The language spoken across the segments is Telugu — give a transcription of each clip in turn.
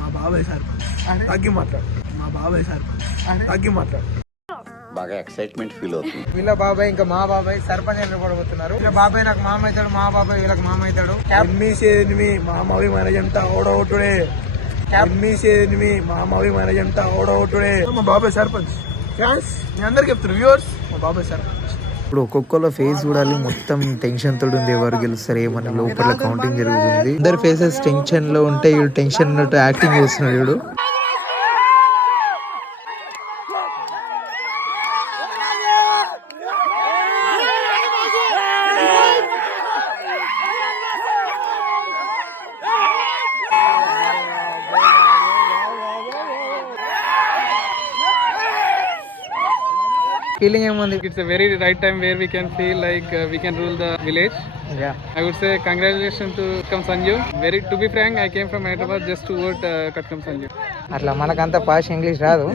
మా బాబాయ్ సర్పంచ్ తగ్గి మాట్లాడు. మా బాబాయ్ సర్పంచ్ తగ్గి మాట్లాడు. బాగా ఎక్సైట్మెంట్ ఫీల్ అవుతుంది. వీళ్ళ బాబాయ్ ఇంకా మా బాబాయ్ సర్పంచ్ ఎన్నుకోబోతున్నారు. వీళ్ళ బాబాయ్ నాకు మామ అవుతాడు, మా బాబాయ్ వీళ్ళకి మామ అవుతాడు. మామవి మనజంతా ఓడవుతుడే. మామవి మనజంతా ఓడవుతుడే. మా బాబాయ్ సర్పంచ్ ఫ్యాన్స్ మీ అందరికి చెప్తున్నారు వ్యూవర్స్, మా బాబాయ్ సర్పంచ్. ఇప్పుడు ఒక్కొక్కళ్ళ ఫేస్ చూడాలి, మొత్తం టెన్షన్ తోటి ఉంది. ఎవరు గెలుస్తారు ఏమని లోపల కౌంటింగ్ జరుగుతుంది. అందరు ఫేసెస్ టెన్షన్ లో ఉంటే వీడు టెన్షన్ ఉన్నట్టు యాక్టింగ్ చేస్తున్నాడు. వీడు ఫీలింగ్ ఏముంది? It's a very right time where we can feel like we can rule the village. Yeah. I would say congratulations to Katkam Sanju. To be frank, I came from Hyderabad just to vote Katkam Sanju. అట్లా మనకంత పాష్ ఇంగ్లీష్ రాదు.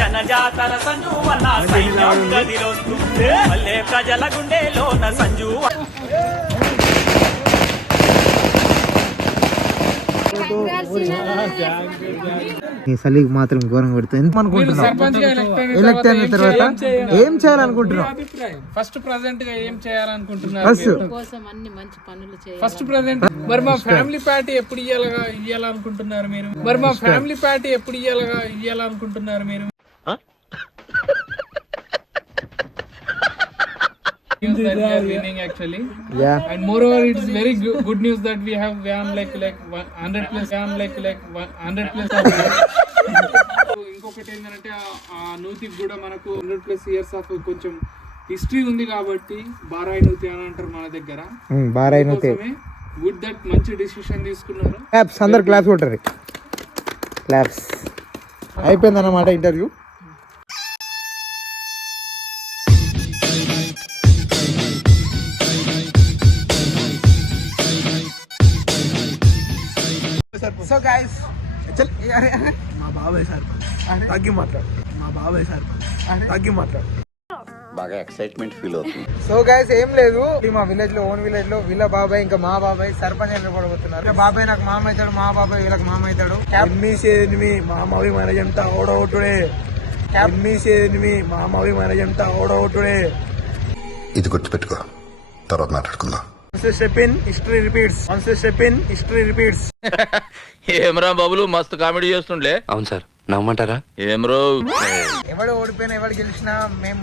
జనజాతర సంజు వన్న సైన్యం గదిలోస్తుంది మల్లె ప్రజల గుండెలోన సంజు. సలీకి మాత్రం ఘోరం కొడుతుంది. ఎందుకు అనుకుంటున్నావు? ఎలక్ట్ అయిన తర్వాత ఏం చేయాలనుకుంటున్నావు? ఫస్ట్ ప్రెసెంట్ గా ఏం చేయాలనుకుంటున్నారు? ఫస్ట్ ప్రెసెంట్ మరి మా ఫ్యామిలీ పార్టీ ఎప్పుడు ఇయ్యాలనుకుంటున్నారు మీరు? News that we are winning actually. Yeah. And moreover, it is very good news that we have won like 100 plus. ఇంకొకటి ఏంటంటే ఆ నూతికి కూడా మనకు 100+ ఇయర్స్ ఆఫ్ కొంచెం హిస్టరీ ఉంది కాబట్టి బారాయి నూతి అని అంటారు మన దగ్గర. బారాయి నూతి. గుడ్ దట్ మంచి డిసిషన్ తీసుకున్నారు. క్లాప్స్, అందరు క్లాప్స్ కొట్టారు. క్లాప్స్. అయిపోయిందన్నమాట ఇంటర్వ్యూ. సో గైస్ మా బాబాయ్ సర్పంచ్ తగ్గి మాట్లాడు. మా బాబాయ్ సర్పంచ్ తగ్గి మాట్లాడు. బాగా ఎక్సైట్మెంట్ ఫీల్ అవుతుంది. సో గైస్ ఏం లేదు, మా విలేజ్ లో ఓన్ విలేజ్ లో వీళ్ళ బాబాయ్ ఇంకా మా బాబాయ్ సర్పంచ్ ఎన్నుకోబోతున్నారు. బాబాయ్ నాకు మామ అవుతాడు, మా బాబాయ్ వీళ్ళకి మామ అవుతాడు. మామవి మనజంతా ఓడవుతుడే. మామవి మనజంతా ఓడవుతుడే. ఇది గుర్తుపెట్టుకో, తర్వాత మాట్లాడుకుందాం. history repeats. ఏమరా బాబులు మస్తు కామెడీ చేస్తుండే. అవును సార్, నమ్మంటారా? ఏమరో ఎవడు ఓడిపోయినా ఎవడు గెలిచినా మేము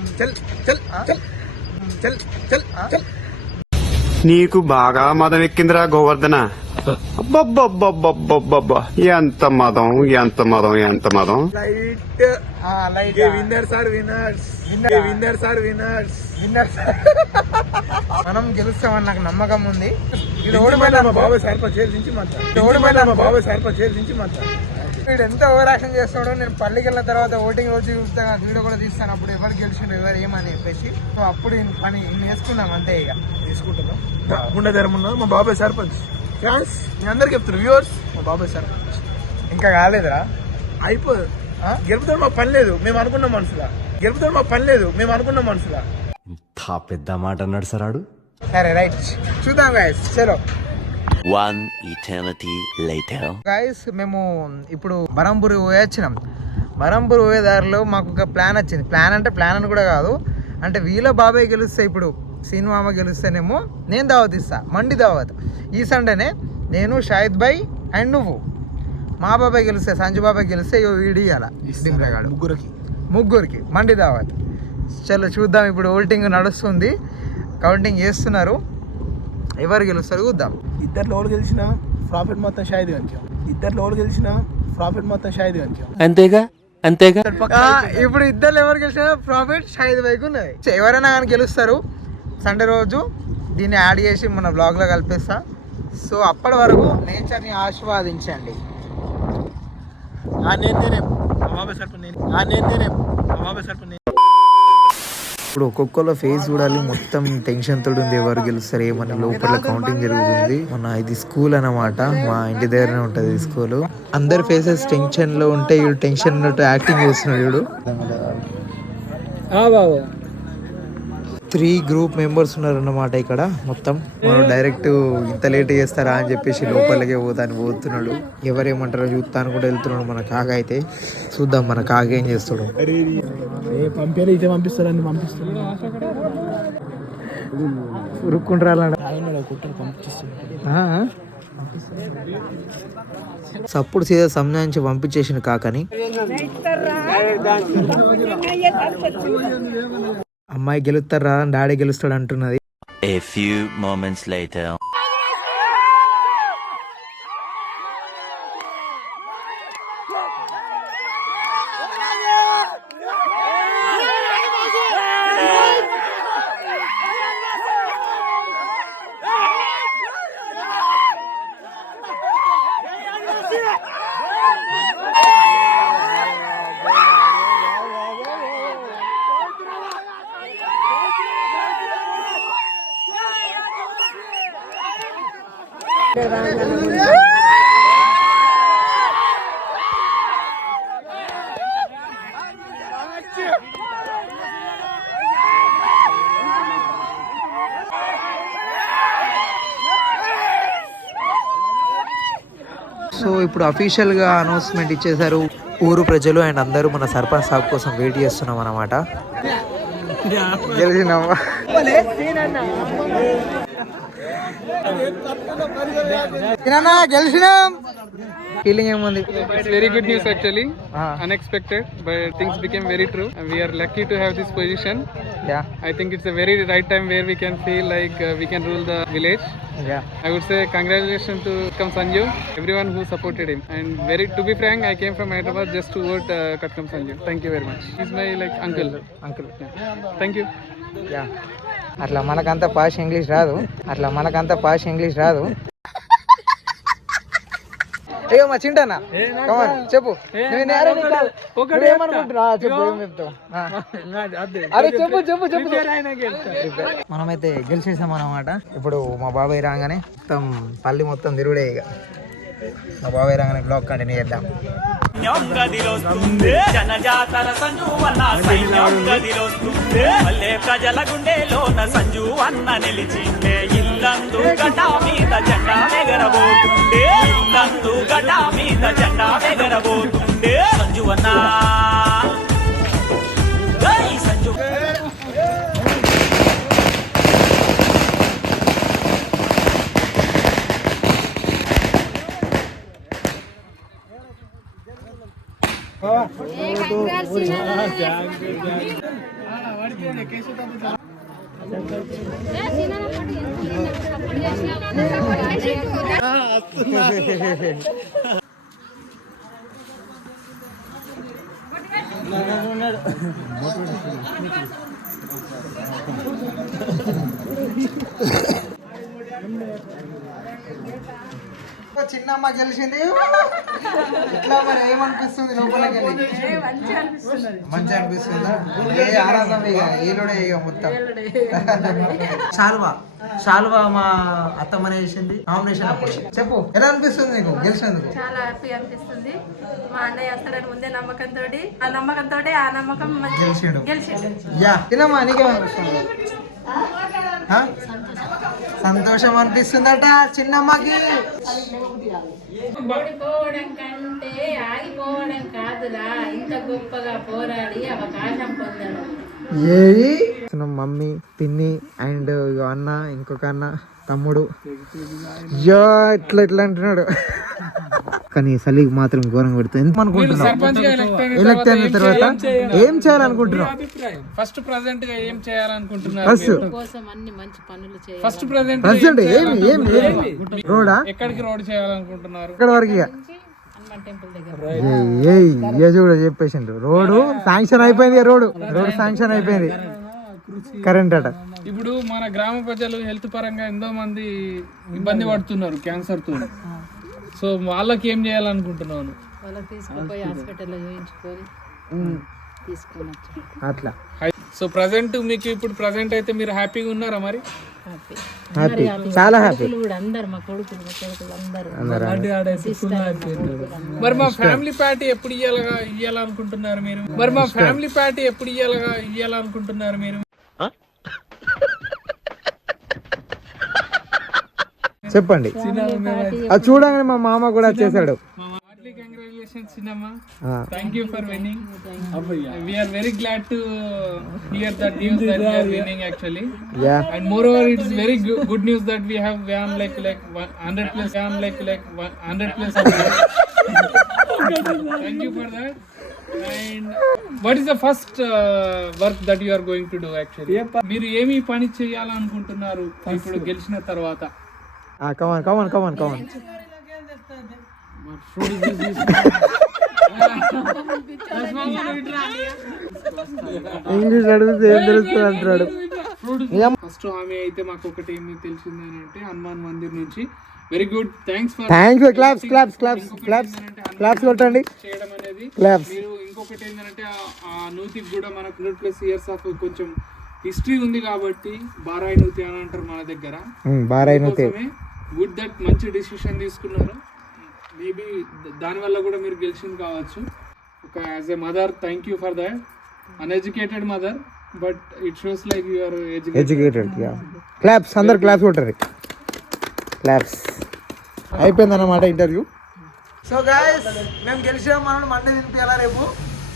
నీకు బాగా మదం ఎక్కిందిరా గోవర్ధన. అబ్బబ్బబ్బబ్బబ్బబ్బబ్బా, ఎంత మదం. Light winners are winners. మనం గెలుస్తామని నాకు నమ్మకం ఉంది. మా బాబాయ్ సర్పంచ్ నుంచి మాట్లాడు. వీడు ఎంత ఓవర్ యాక్షన్ చేస్తాడో. నేను పల్లికి వెళ్ళిన తర్వాత ఓటింగ్ రోజు చూస్తాను, వీడియో కూడా తీస్తాను. అప్పుడు ఎవరు గెలిచిండు ఎవరు ఏమని చెప్పేసి అప్పుడు పని వేసుకుందాం అంతే. ఇక తీసుకుంటున్నాం గుండె ధర్మం. మా బాబాయ్ సర్పంచ్ ఫ్యాన్స్ మీ అందరికి చెప్తున్నారు వ్యూవర్స్, మా బాబాయ్ సర్పంచ్. ఇంకా కాలేదురా, అయిపోదు. గెలుపుతాడు మా పని లేదు మేము అనుకున్న మనసులా. పెద్ద మాట అన్నాడు సార్ ఆడు. సరే రైట్, చూద్దాం గైస్. చలో. One eternity later. గైస్ మేము ఇప్పుడు బరంపూర్ పోయొచ్చినాం. బరంపూర్ పోయే దారిలో మాకు ఒక ప్లాన్ వచ్చింది. ప్లాన్ అని కూడా కాదు, అంటే వీళ్ళ బాబాయ్ గెలుస్తే, ఇప్పుడు సీనుమామ గెలుస్తేనేమో నేను దావత్ ఇస్తా, మండి దావత్. ఈ సండేనే నేను, షాహిద్ భాయ్ అండ్ నువ్వు. మా బాబాయ్ గెలిస్తే, సంజు బాబాయ్ గెలిస్తే వీడి ఇవ్వాలి ముగ్గురికి మండి దావత్. చలో చూద్దాం. ఇప్పుడు ఓటింగ్ నడుస్తుంది, కౌంటింగ్ చేస్తున్నారు. ఎవరు గెలుస్తారు చూద్దాం. ఇద్దరు లోడ్ గెలిచిన ప్రాఫిట్ మొత్తం షాహిద్ గంకి. అంతేగా. ఇప్పుడు ఇద్దరు ఎవరు గెలిచినా ప్రాఫిట్ షాహిద్ వైకు ఉన్నది. ఎవరైనా కానీ గెలుస్తారు. సండే రోజు దీన్ని యాడ్ చేసి మన బ్లాగ్లో కలిపేస్తా. సో అప్పటి వరకు నేచర్ని ఆస్వాదించండి. ఇప్పుడు ఒక్కొక్కళ్ళ ఫేస్ చూడాలి, మొత్తం టెన్షన్ తోటి ఉంది. ఎవరు గెలుస్తారు ఏమని లోపల కౌంటింగ్ జరుగుతుంది. ఇది స్కూల్ అన్నమాట, మా ఇంటి దగ్గరనే ఉంటది ఈ స్కూల్. అందరు ఫేసెస్ టెన్షన్ లో ఉంటే వీడు టెన్షన్ ఉన్నట్టు యాక్టింగ్ చేస్తున్నాడు. వీడు 3 గ్రూప్ మెంబర్స్ ఉన్నారన్నమాట ఇక్కడ మొత్తం. మనం డైరెక్ట్ ఇంత లేట్ చేస్తారా అని చెప్పేసి లోపలికే పోతున్నాడు. ఎవరేమంటారో చూస్తాను కూడా వెళ్తున్నాడు మన కాగా అయితే. చూద్దాం మన కాగా ఏం చేస్తాడు. పంపారు ఇదే పంపిస్తారని పంపిస్తారు. సప్పుడు సీదా సంజాయించి పంపించేసిన కాకని అమ్మాయి గెలుస్తారా డాడీ గెలుస్తాడు అంటున్నది. A few moments later. So ఇప్పుడు అఫీషియల్ గా అనౌన్స్మెంట్ ఇచ్చేసారు ఊరు ప్రజలు అండ్ అందరూ మన సర్పంచ్ సాబ్ కోసం వెయిట్ చేస్తున్నాం అన్నమాట. గెలిచినావా? గెలిచినాం. ఫీలింగ్ ఏముంది? It's very good news actually. Unexpected, but things became very true. And we are lucky to have this position. Yeah. I think it's a very right time where we can feel like we can rule the village. Yeah. I would say congratulations to Katkam Sanju, everyone who supported him. And to be frank, I came from Hyderabad just to vote Katkam Sanju. Thank you very much. He's my uncle. Yeah. Thank you. Yeah అట్లా మనకంత పాష్ ఇంగ్లీష్ రాదు. అయ్యో మా చింటనా చెప్పు. మనమైతే గెలిచేసాం అన్నమాట. ఇప్పుడు మా బాబాయ్ రాగానే మొత్తం పల్లి మొత్తం తిరుగుడే. ఇక మా బాబాయ్ రాగానే బ్లాగ్ కంటిన్యూ చేద్దాం. జనజాతర సంజువన్న సైన్యం గదిలోస్తుందే మల్లె ప్రజల గుండెలోన సంజువన్న నిలిచిందే ఇల్లందు గటా మీద జెండా ఎగరబోతుండే ఇల్లందు గటా మీద జెండా ఎగరబోతుండే సంజువన్న జై సంజు. చిన్నమ్మ గెలిచింది. ఇట్లా మరి ఏమనిపిస్తుంది లోపలికి వెళ్ళి? మంచి అనిపిస్తుందా? ఏ ఆనందం ఇక ఏలుడే ఇక మొత్తం. శాల్వా మా అత్తమ్మనే చేసింది నామినేషన్ అప్పుడు. చెప్పు ఎలా అనిపిస్తుంది నీకు గెలిచినందుకు? చాలా హ్యాపీ అనిపిస్తుంది. మా అన్నయ్య వస్తాడని ముందే నమ్మకంతో ఆ నమ్మకం గెలిచిండు. యా తినమ్మా నీకేమనిపిస్తుంది? సంతోషం అనిపిస్తుందట చిన్నమ్మకి. ఓడిపోవడం కంటే ఆగిపోవడం కాదురా, ఇంత గొప్పగా పోరాడి అవకాశం పొందడం. మమ్మీ పిన్ని అండ్ అన్న ఇంకొక అన్న తమ్ముడు ఇట్లా అంటున్నాడు. కానీ సలీకి మాత్రం ఘోరంగా పెడుతుంది. ఎంత అనుకుంటున్నావు ఎలక్ట్ అయిన తర్వాత ఏం చేయాలనుకుంటున్నావు? ఫస్ట్ ప్రెసెంట్ గా ఏం చేయాలనుకుంటున్నారు? ఫస్ట్ ప్రెసెంట్ ఏమి రోడా ఎక్కడికి రోడ్ చేయాలనుకుంటున్నారు? ఇక్కడ వరకు చూడ చెప్పేసిండ్రు. రోడ్డు శాంక్షన్ అయిపోయింది. రోడ్డు శాంక్షన్ అయిపోయింది. కరెంట్ అట. ఇప్పుడు మన గ్రామ ప్రజలు హెల్త్ పరంగా ఎంతో మంది ఇబ్బంది పడుతున్నారు క్యాన్సర్ తో. సో వాళ్ళకి ఏం చేయాలనుకుంటున్నాను? అట్లా. సో ప్రజెంట్ మీకు ఇప్పుడు ప్రజెంట్ అయితే మీరు హ్యాపీగా ఉన్నారా? మరి హ్యాపీ, చాలా హ్యాపీ. మరి మా ఫ్యామిలీ పార్టీ ఎప్పుడు ఇయ్యాలనుకుంటున్నారు మీరు? చెప్పండి. అది చూడగానే మా మామ కూడా చేశాడు. Heartily congratulations, Cinema. Thank you for winning. We are very glad to hear that news that we are winning actually. Yeah. And moreover, it's very good news that we have won like 100 plus, 100 plus. Thank you for that. And what is the first work that you are going to do actually? మీరు ఏమి పని చేయాలనుకుంటున్నారు ఇప్పుడు గెలిచిన తర్వాత? Come on. ఇంగ్లీష్ అడిగితే ఏం తెలుస్తుంది అంటాడు. ఫస్ట్ హామీ అయితే మాకు ఒకటి ఏమి తెలిసింది అని అంటే హనుమాన్ మందిర్ నుంచి వెరీ గుడ్ థ్యాంక్స్ క్లాప్స్ కొట్టండి చేయడం అనేది. క్లాప్స్. మీరు ఇంకొకటి ఏంటంటే ఆ నూతికి కూడా మనకు 100+ ఇయర్స్ ఆఫ్ కొంచెం హిస్టరీ ఉంది కాబట్టి బారాయి నూతి అని అంటారు మన దగ్గర. గుడ్ దట్ మంచి డిసిషన్ తీసుకున్నారు. మేబీ దానివల్ల కూడా మీరు గెలిచింది కావచ్చు. ఒక as a mother thank you for that. Uneducated mother but it shows like you are educated. Claps, అందరు క్లాప్స్ కొట్టారు. క్లాప్స్. అయిపోయిందన్నమాట ఇంటర్వ్యూ. సో గాయస్ మేము గెలిచాం. మనం మండే తినిపించాలా రేపు?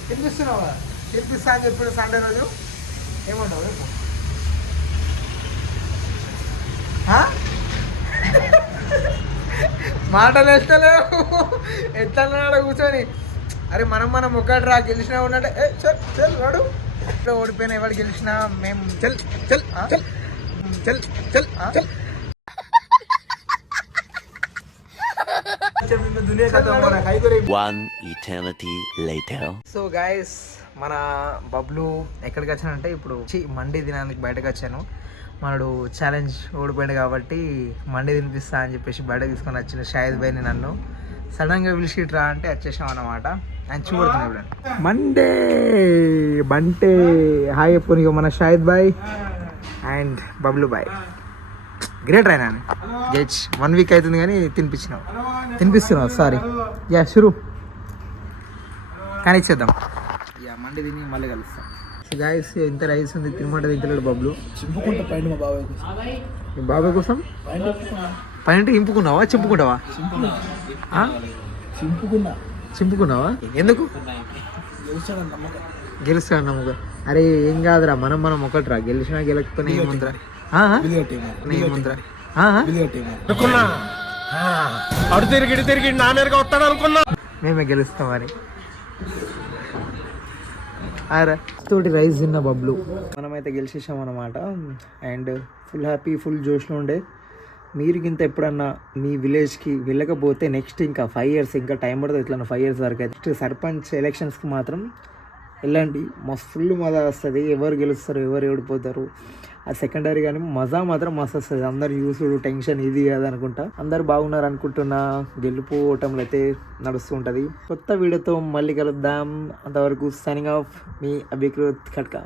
తినిపిస్తున్నావా? తినిపిస్తా అని చెప్పాడు సండే రోజు. ఏమంటావు రేపు? మాటలు వేస్తలేవు. ఎట్లా కూర్చొని అరే మనం ఒకటి రా గెలిచినా ఉన్నట్టే చల్ వాడు ఓడిపోయినా ఎవరు గెలిచినా మేము చల్ చల్ చల్ చల్ చల్ చల్. One eternity later. So guys మన బబ్లు ఎక్కడికి వచ్చానంటే ఇప్పుడు మండి తినడానికి బయటకు వచ్చాను. మనడు ఛాలెంజ్ ఓడిపోయాడు కాబట్టి మండి తినిపిస్తా అని చెప్పేసి బయట తీసుకొని వచ్చిన షాహిద్ భాయ్ని నన్ను సడన్గా పిలిచిట్రా అంటే వచ్చేసాం అన్నమాట. ఆయన చూడుతున్నాడు బంటే హాయ్ ఎప్పుడు మన షాహిద్ భాయ్ అండ్ బబ్లు భాయ్. గ్రేట్ అయినా గెచ్ 1 వీక్ అవుతుంది కానీ తినిపిస్తున్నావు సారీ షురు కానీ ఇచ్చేద్దాం. మండి తిని మళ్ళీ కలుస్తాం. గాయస్ ఇంత రైస్ ఉంది తినమంటే తింటలేడు బబ్లు. చింపుకుంటా పైన మా బాబాయ్ కోసం పైన ఇంపుకున్నావా చింపుకుంటావా? చింపుకున్నావా? ఎందుకు? గెలుస్తాడు నమ్మకం. అరే ఏం కాదురా మనం ఒకటిరా గెలిచినా గెలకపోయినా ఏముందిరా మేమే గెలుస్తామని. తోటి రైస్ తిన్న బబ్లు. మనమైతే గెలిచేసాం అనమాట. అండ్ ఫుల్ హ్యాపీ ఫుల్ జోష్లో ఉండే. మీరు ఇంత ఎప్పుడన్నా మీ విలేజ్కి వెళ్ళకపోతే నెక్స్ట్ ఇంకా 5 years ఇంకా టైం పడుతుంది. ఇట్లా 5 years వరకు అయితే నెక్స్ట్ సర్పంచ్ ఎలక్షన్స్కి మాత్రం వెళ్ళండి. మస్తు ఫుల్ మజా వస్తుంది. ఎవరు గెలుస్తారు ఎవరు ఓడిపోతారు అది సెకండరీ కానీ మజా మాత్రం మస్తు వస్తుంది. అందరు యూసుడు టెన్షన్ ఇది అది అనుకుంటా. అందరు బాగున్నారు అనుకుంటున్నా. గెలుపు ఓటంలో అయితే నడుస్తూ ఉంటుంది. కొత్త వీడియోతో మళ్ళీ కలుద్దాం. అంతవరకు సైనింగ్ ఆఫ్ మీ అభికృత్ ఖడ్కా.